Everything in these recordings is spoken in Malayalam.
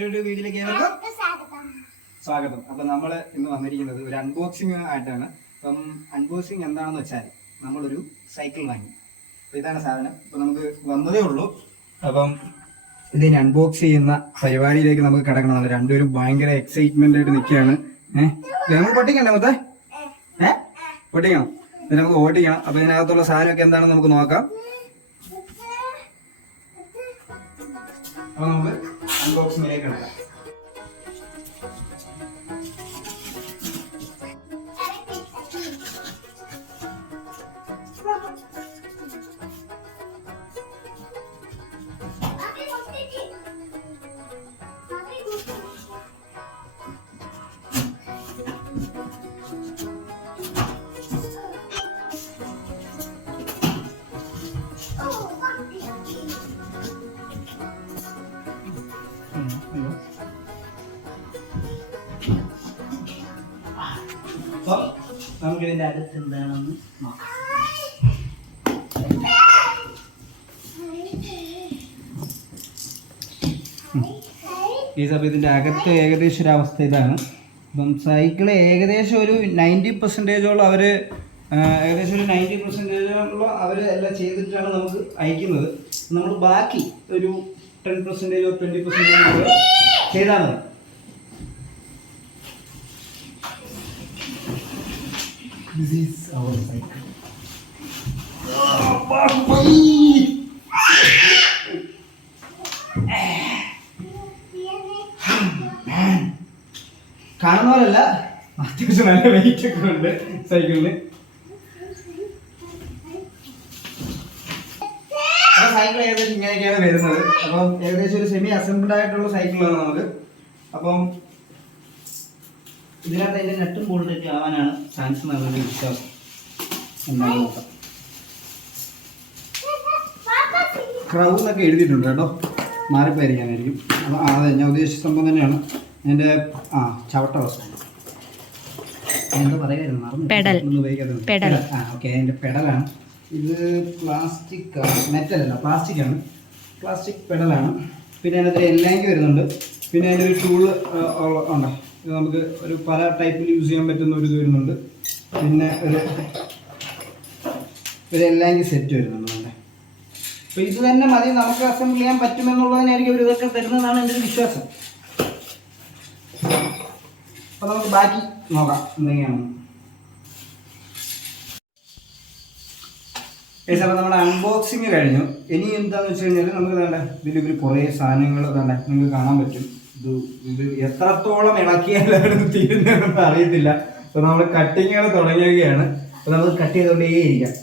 മറ്റൊരു വീഡിയോയിലേക്ക് സ്വാഗതം. അപ്പം നമ്മൾ ഇന്ന് വന്നിരിക്കുന്നത് ഒരു അൺബോക്സിങ് ആയിട്ടാണ്. അപ്പം അൺബോക്സിങ് എന്താണെന്ന് വെച്ചാൽ നമ്മളൊരു സൈക്കിൾ വാങ്ങി. അപ്പം ഇതാണ് സാധനം. അപ്പം നമുക്ക് വന്നതേ ഉള്ളൂ. അപ്പം ഇതിനെ അൺബോക്സ് ചെയ്യുന്ന പരിപാടിയിലേക്ക് നമുക്ക് കിടക്കണം. നമ്മൾ രണ്ടുപേരും ഭയങ്കര എക്സൈറ്റ്മെന്റ് ആയിട്ട് നിൽക്കുകയാണ്. നമുക്ക് പൊട്ടിക്കണ്ടേ മൊത്തം? പൊട്ടിക്കണം. ഇതിന് നമുക്ക് ഓട്ടിക്കണം. അപ്പം ഇതിനകത്തുള്ള സാധനമൊക്കെ എന്താണെന്ന് നമുക്ക് നോക്കാം. അപ്പോൾ നമുക്ക് അൺബോക്സിങ്ങിലേക്ക് കിടക്കാം. അപ്പോൾ നമുക്ക് ഇതിൻ്റെ അകത്ത് എന്താണെന്ന് നോക്കാം. ഈ സമയത്തിൻ്റെ അകത്ത് ഏകദേശം ഒരു അവസ്ഥ ഇതാണ്. അപ്പം സൈക്കിള് ഏകദേശം ഒരു 90% അവർ ഏകദേശം ഒരു 90% അവർ എല്ലാം ചെയ്തിട്ടാണ് നമുക്ക് അയക്കുന്നത്. നമ്മൾ ബാക്കി ഒരു 10% or 20% ചെയ്താൽ മതി. This is our cycle. കാണുന്ന പോലല്ല, അത്യാവശ്യം നല്ല വെയിറ്റ് ഒക്കെ ഉണ്ട് സൈക്കിളിന്. സൈക്കിൾ ഏകദേശം ഇങ്ങനെയൊക്കെയാണ് വരുന്നത്. അപ്പം ഏകദേശം ഒരു സെമി അസംബിൾഡ് ആയിട്ടുള്ള സൈക്കിളാണ് നമുക്ക്. അപ്പം ഇതിനകത്ത് അതിൻ്റെ നെട്ടും ബോൾട്ടൊക്കെ ആവാനാണ് ചാൻസ് നല്ലൊരു വിശ്വാസം. എന്താണെന്ന് നോക്കാം. ക്രൗ എന്നൊക്കെ എഴുതിയിട്ടുണ്ട് കേട്ടോ, മാറിപ്പോയിരിക്കാനായിരിക്കും. അതെ, ഞാൻ ഉദ്ദേശിച്ച സംഭവം തന്നെയാണ്. എൻ്റെ ചവിട്ട അവസ്ഥ എന്താ പറയായിരുന്നു, ഓക്കെ. അതിൻ്റെ പെഡലാണ് ഇത്. പ്ലാസ്റ്റിക് മെറ്റലല്ല, പ്ലാസ്റ്റിക്കാണ്. പ്ലാസ്റ്റിക് പെഡലാണ്. പിന്നെ അതിനകത്ത് എല്ലാങ്കി വരുന്നുണ്ട്. പിന്നെ അതിൻ്റെ ഒരു ടൂള് ഉണ്ടോ, ഇത് നമുക്ക് ഒരു പല ടൈപ്പിൽ യൂസ് ചെയ്യാൻ പറ്റുന്ന ഒരു ഇത് വരുന്നുണ്ട്. പിന്നെ ഒരു എല്ലാങ്കി സെറ്റ് വരുന്നുണ്ട് നമ്മുടെ. അപ്പോൾ ഇത് തന്നെ മതി, നമുക്ക് അസംബിൾ ചെയ്യാൻ പറ്റുമെന്നുള്ളതിനായിരിക്കും ഒരു ഇതൊക്കെ തരുന്നതാണ് എൻ്റെ ഒരു വിശ്വാസം. അപ്പോൾ നമുക്ക് ബാക്കി നോക്കാം എന്തൊക്കെയാണെന്ന്. അപ്പോൾ നമ്മുടെ അൺബോക്സിങ് കഴിഞ്ഞു. ഇനി എന്താണെന്ന് വെച്ച് കഴിഞ്ഞാൽ നമുക്ക് വേണ്ട ഇതിൽ കുറേ സാധനങ്ങൾ വേണ്ട നിങ്ങൾക്ക് കാണാൻ പറ്റും. ഇത് എത്രത്തോളം ഇളക്കിയാലാണ് തീരുന്നതെന്ന് അറിയത്തില്ല. അപ്പോൾ നമ്മൾ കട്ടിങ്ങുകൾ തുടങ്ങിയൊക്കെയാണ്. അപ്പോൾ നമുക്ക് കട്ട് ചെയ്തുകൊണ്ടേയിരിക്കാം.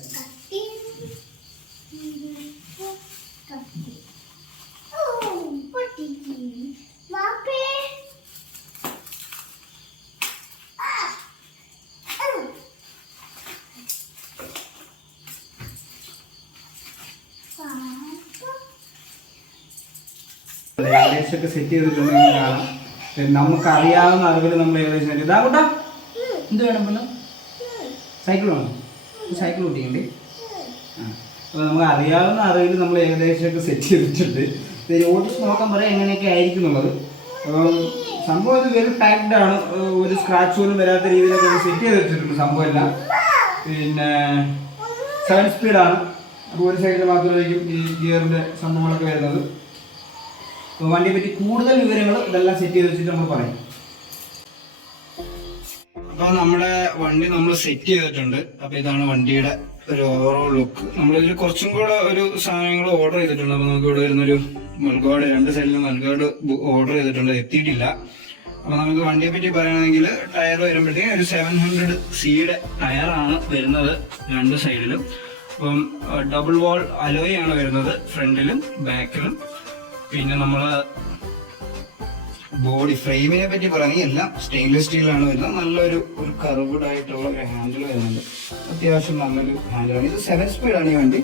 ഏകദേശമൊക്കെ സെറ്റ് ചെയ്തിട്ടുണ്ടെങ്കിൽ കാണാം. നമുക്കറിയാവുന്ന അറിവിൽ നമ്മൾ ഏകദേശം ഇതാ കൂട്ടാ എന്ത് വേണം പിന്നെ സൈക്കിൾ വേണം, സൈക്കിൾ കൂട്ടിക്കണ്ടേ. അപ്പോൾ നമുക്ക് അറിയാവുന്ന അറിവിൽ നമ്മൾ ഏകദേശമൊക്കെ സെറ്റ് ചെയ്തിട്ടുണ്ട്. ഓടിച്ച് നോക്കാൻ പറയാം എങ്ങനെയൊക്കെ ആയിരിക്കും എന്നുള്ളത്. അപ്പം സംഭവം ഇത് വെൽ പാക്ഡ് ആണ്. ഒരു സ്ക്രാച്ച് പോലും വരാത്ത രീതിയിലൊക്കെ സെറ്റ് ചെയ്ത് വെച്ചിട്ടുണ്ട് സംഭവം എല്ലാം. പിന്നെ 7 സ്പീഡാണ്. അപ്പോൾ ഒരു സൈഡിൽ മാത്രമായിരിക്കും ഈ ഗിയറിൻ്റെ സംഭവങ്ങളൊക്കെ വരുന്നത്. അപ്പോൾ വണ്ടിയെ പറ്റി കൂടുതൽ വിവരങ്ങൾ ഇതെല്ലാം സെറ്റ് ചെയ്ത് വെച്ചിട്ട് നമ്മൾ പറയും. അപ്പോൾ നമ്മുടെ വണ്ടി നമ്മൾ സെറ്റ് ചെയ്തിട്ടുണ്ട്. അപ്പോൾ ഇതാണ് വണ്ടിയുടെ ഒരു ഓവറോൾ ലുക്ക്. നമ്മളിതിൽ കുറച്ചും കൂടെ ഒരു സാധനങ്ങൾ ഓർഡർ ചെയ്തിട്ടുണ്ട്. അപ്പോൾ നമുക്ക് ഇവിടെ വരുന്നൊരു മൾഗാർഡ്, 2 സൈഡിലും മൾഗാർഡ് ഓർഡർ ചെയ്തിട്ടുണ്ട്, എത്തിയിട്ടില്ല. അപ്പോൾ നമുക്ക് വണ്ടിയെ പറ്റി പറയുകയാണെങ്കിൽ ടയർ വരുമ്പോഴത്തേക്കും ഒരു 700cc ടയറാണ് വരുന്നത് 2 സൈഡിലും. അപ്പം ഡബിൾ വാൾ അലോയ് ആണ് വരുന്നത് ഫ്രണ്ടിലും ബാക്കിലും. പിന്നെ നമ്മൾ ബോഡി ഫ്രെയിമിനെ പറ്റി പറയുകയാണെങ്കിൽ എല്ലാം സ്റ്റെയിൻലെസ് സ്റ്റീലാണ് വരുന്നത്. നല്ലൊരു കർവ്ഡ് ആയിട്ടുള്ള ഒരു ഹാൻഡിൽ വരുന്നുണ്ട്. അത്യാവശ്യം നല്ലൊരു ഹാൻഡിലാണ്. ഇത് 7 സ്പീഡാണ് ഈ വണ്ടി.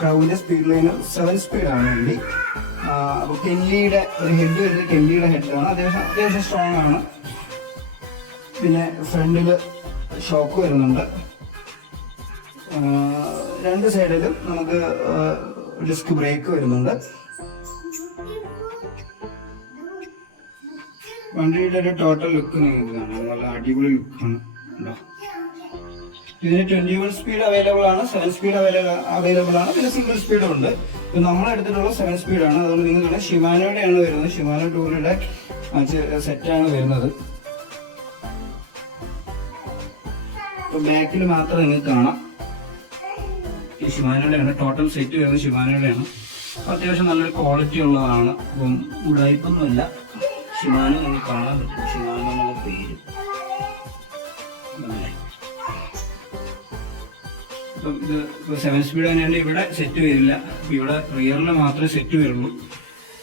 ക്രൗവിൻ്റെ സ്പീഡ് ലൈനർ 7 സ്പീഡാണ് വണ്ടി. അപ്പോൾ കെല്ലിയുടെ ഒരു ഹെഡ് വരുന്നത് കെല്ലിയുടെ ഹെഡാണ്. അത്യാവശ്യം സ്ട്രോങ് ആണ്. പിന്നെ ഫ്രണ്ടിൽ ഷോക്ക് വരുന്നുണ്ട്. 2 സൈഡിലും നമുക്ക് ഡിസ്ക് ബ്രേക്ക് വരുന്നുണ്ട്. വണ്ടിയുടെ ഒരു ടോട്ടൽ ലുക്ക് നിങ്ങൾക്ക് കാണാം, നല്ല അടിപൊളി ലുക്കാണ്. ഉണ്ടോ? ഇതിന് 21 സ്പീഡ് അവൈലബിൾ ആണ്, 7 സ്പീഡ് അവൈലബിൾ ആണ്, പിന്നെ സിംഗിൾ സ്പീഡും ഉണ്ട്. ഇപ്പം നമ്മളെടുത്തിട്ടുള്ള 7 സ്പീഡാണ്. അതുകൊണ്ട് നിങ്ങൾക്ക് ഷിമാനോയുടെ ആണ് വരുന്നത്, ഷിമാനോ ടൂറിയുടെ സെറ്റാണ് വരുന്നത്. ഇപ്പം ബാക്കിൽ മാത്രം നിങ്ങൾക്ക് കാണാം. ഈ ഷിമാനോയുടെ ആണ് ടോട്ടൽ സെറ്റ് വരുന്നത്, ഷിമാനോയുടെ ആണ്. അത്യാവശ്യം നല്ലൊരു ക്വാളിറ്റി ഉള്ളതാണ്. അപ്പം ഉടായ്പൊന്നുമില്ല. ഷിമാനോ നിങ്ങൾക്ക് കാണാൻ പറ്റും, ഷിമാനോ എന്നുള്ള പേര്. ഇപ്പം ഇത് 7 സ്പീഡ് തന്നെയാണ്. ഇവിടെ സെറ്റ് വരില്ല, ഇവിടെ റിയറിൽ മാത്രമേ സെറ്റ് വരുള്ളൂ.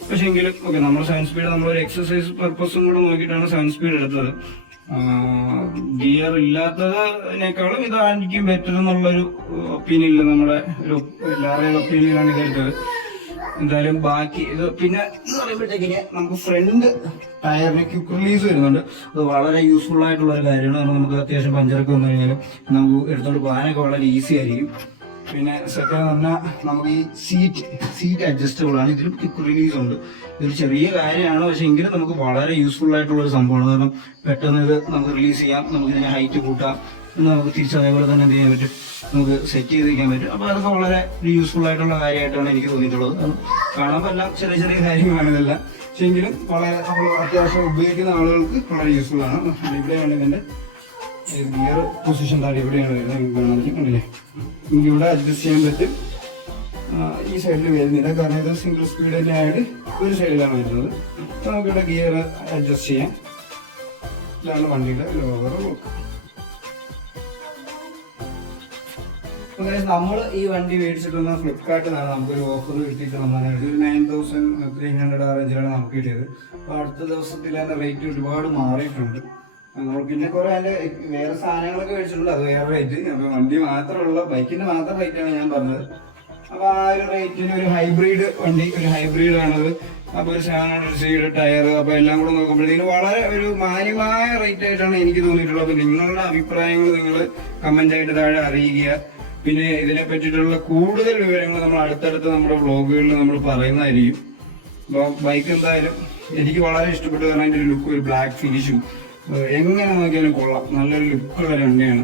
പക്ഷേ എങ്കിലും ഓക്കെ, നമ്മൾ 7 സ്പീഡ് നമ്മളൊരു എക്സസൈസ് പർപ്പസും കൂടെ നോക്കിയിട്ടാണ് 7 സ്പീഡ് എടുത്തത്. ഗിയർ ഇല്ലാത്തതിനേക്കാളും ഇതായിരിക്കും ബെറ്റർ എന്നുള്ളൊരു ഒപ്പീനിയനിൽ നമ്മുടെ ഒരു എല്ലാവരുടെയും ഒപ്പീനിയനാണ് ഇതെടുത്തത്. എന്തായാലും ബാക്കി ഇത് പിന്നെ എന്ന് പറയുമ്പോഴത്തേക്കിന് നമുക്ക് ഫ്രണ്ട് ടയറിന് ക്വിക്ക് റിലീസ് വരുന്നുണ്ട്. അത് വളരെ യൂസ്ഫുൾ ആയിട്ടുള്ള ഒരു കാര്യമാണ്. കാരണം നമുക്ക് അത്യാവശ്യം പഞ്ചറൊക്കെ വന്നു കഴിഞ്ഞാലും നമുക്ക് എടുത്തോണ്ട് പോകാനൊക്കെ വളരെ ഈസി ആയിരിക്കും. പിന്നെ സെക്കൻഡ് പറഞ്ഞാൽ നമുക്ക് ഈ സീറ്റ് അഡ്ജസ്റ്റബിൾ ആണ്. ഇതിലും ക്വിക്ക് റിലീസ് ഉണ്ട്. ഇതൊരു ചെറിയ കാര്യമാണ്, പക്ഷെ എങ്കിലും നമുക്ക് വളരെ യൂസ്ഫുൾ ആയിട്ടുള്ള ഒരു സംഭവമാണ്. കാരണം പെട്ടെന്ന് ഇത് നമുക്ക് റിലീസ് ചെയ്യാം, നമുക്ക് ഇതിനെ ഹൈറ്റ് കൂട്ടാം, നമുക്ക് തിരിച്ച് അതേപോലെ തന്നെ എന്ത് ചെയ്യാൻ പറ്റും, നമുക്ക് സെറ്റ് ചെയ്തിരിക്കാൻ പറ്റും. അപ്പോൾ അതൊക്കെ വളരെ യൂസ്ഫുൾ ആയിട്ടുള്ള കാര്യമായിട്ടാണ് എനിക്ക് തോന്നിയിട്ടുള്ളത്. കാണുമ്പോൾ എല്ലാം ചെറിയ ചെറിയ കാര്യങ്ങളാണ് ഇതെല്ലാം, പക്ഷെ എങ്കിലും വളരെ നമ്മൾ അത്യാവശ്യം ഉപയോഗിക്കുന്ന ആളുകൾക്ക് വളരെ യൂസ്ഫുൾ ആണ്. ഇവിടെയാണ് ഇതിൻ്റെ ഗിയർ പൊസിഷൻ താഴെ ഇവിടെയാണ് വരുന്നത്. നിങ്ങൾക്ക് കാണാൻ പറ്റും, കണ്ടില്ലേ? നമുക്ക് ഇവിടെ അഡ്ജസ്റ്റ് ചെയ്യാൻ പറ്റും. ഈ സൈഡിൽ വരുന്നില്ല, കാരണം ഇത് സിംഗിൾ സ്പീഡ് തന്നെ ആയിട്ട് ഒരു സൈഡിലാണ് വരുന്നത്. അപ്പോൾ നമുക്കിവിടെ ഗിയർ അഡ്ജസ്റ്റ് ചെയ്യാം. ഇതാണ് വണ്ടിയുടെ ലോവർ ലുക്ക്. നമ്മൾ ഈ വണ്ടി മേടിച്ചിട്ടുള്ള ഫ്ലിപ്കാർട്ടിലാണ് നമുക്കൊരു ഓഫർ കിട്ടിയിട്ട് നമ്മൾ ഒരു 9300 ആ റേഞ്ചിലാണ് നമുക്ക് കിട്ടിയത്. അപ്പോൾ അടുത്ത ദിവസത്തിൽ അതിൻ്റെ റേറ്റ് ഒരുപാട് മാറിയിട്ടുണ്ട്. നമ്മൾ പിന്നെ കുറെ അതിൻ്റെ വേറെ സാധനങ്ങളൊക്കെ മേടിച്ചിട്ടുണ്ട്, അത് വേറെ റേറ്റ്. അപ്പോൾ വണ്ടി മാത്രമുള്ള ബൈക്കിൻ്റെ മാത്രം റേറ്റാണ് ഞാൻ പറഞ്ഞത്. അപ്പോൾ ആ ഒരു റേറ്റിന് ഒരു ഹൈബ്രിഡ് വണ്ടി, ഒരു ഹൈബ്രിഡാണത്. അപ്പോൾ ഒരു 700cc ടയർ, അപ്പോൾ എല്ലാം കൂടെ നോക്കുമ്പോഴത്തേക്കും വളരെ ഒരു മാന്യമായ റേറ്റ് ആയിട്ടാണ് എനിക്ക് തോന്നിയിട്ടുള്ളത്. അപ്പോൾ നിങ്ങളുടെ അഭിപ്രായങ്ങൾ നിങ്ങൾ കമൻ്റായിട്ട് താഴെ അറിയിക്കുക. പിന്നെ ഇതിനെ പറ്റിയിട്ടുള്ള കൂടുതൽ വിവരങ്ങൾ നമ്മൾ അടുത്തടുത്ത് നമ്മുടെ വ്ളോഗുകളിൽ നമ്മൾ പറയുന്നതായിരിക്കും. അപ്പോൾ ബൈക്ക് എന്തായാലും എനിക്ക് വളരെ ഇഷ്ടപ്പെട്ടു. കാരണം അതിൻ്റെ ഒരു ലുക്ക്, ഒരു ബ്ലാക്ക് ഫിനിഷും എങ്ങനെ നോക്കിയാലും കൊള്ളാം, നല്ലൊരു ലുക്കുള്ള ഒരു വണ്ടിയാണ്.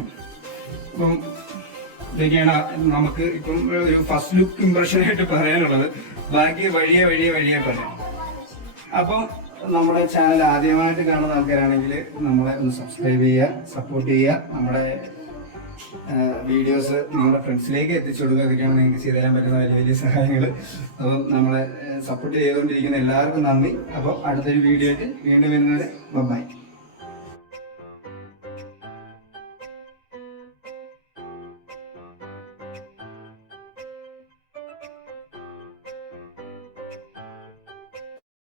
അപ്പം ഇതൊക്കെയാണ് നമുക്ക് ഇപ്പം ഒരു ഫസ്റ്റ് ലുക്ക് ഇംപ്രഷനായിട്ട് പറയാനുള്ളത്. ബാക്കി വഴിയെ പറയാം. അപ്പം നമ്മുടെ ചാനൽ ആദ്യമായിട്ട് കാണുന്ന ആൾക്കാരാണെങ്കിൽ നമ്മളെ ഒന്ന് സബ്സ്ക്രൈബ് ചെയ്യുക, സപ്പോർട്ട് ചെയ്യുക. നമ്മുടെ വീഡിയോസ് നിങ്ങളുടെ ഫ്രണ്ട്സിലേക്ക് എത്തിച്ചു കൊടുക്കുക. അതൊക്കെയാണ് നിങ്ങൾക്ക് ചെയ്തു തരാൻ പറ്റുന്ന വലിയ വലിയ സഹായങ്ങൾ. അപ്പം നമ്മളെ സപ്പോർട്ട് ചെയ്തുകൊണ്ടിരിക്കുന്ന എല്ലാവർക്കും നന്ദി. അപ്പോൾ അടുത്തൊരു വീഡിയോ ആയിട്ട് വീണ്ടും വരുന്നത്. ബൈ.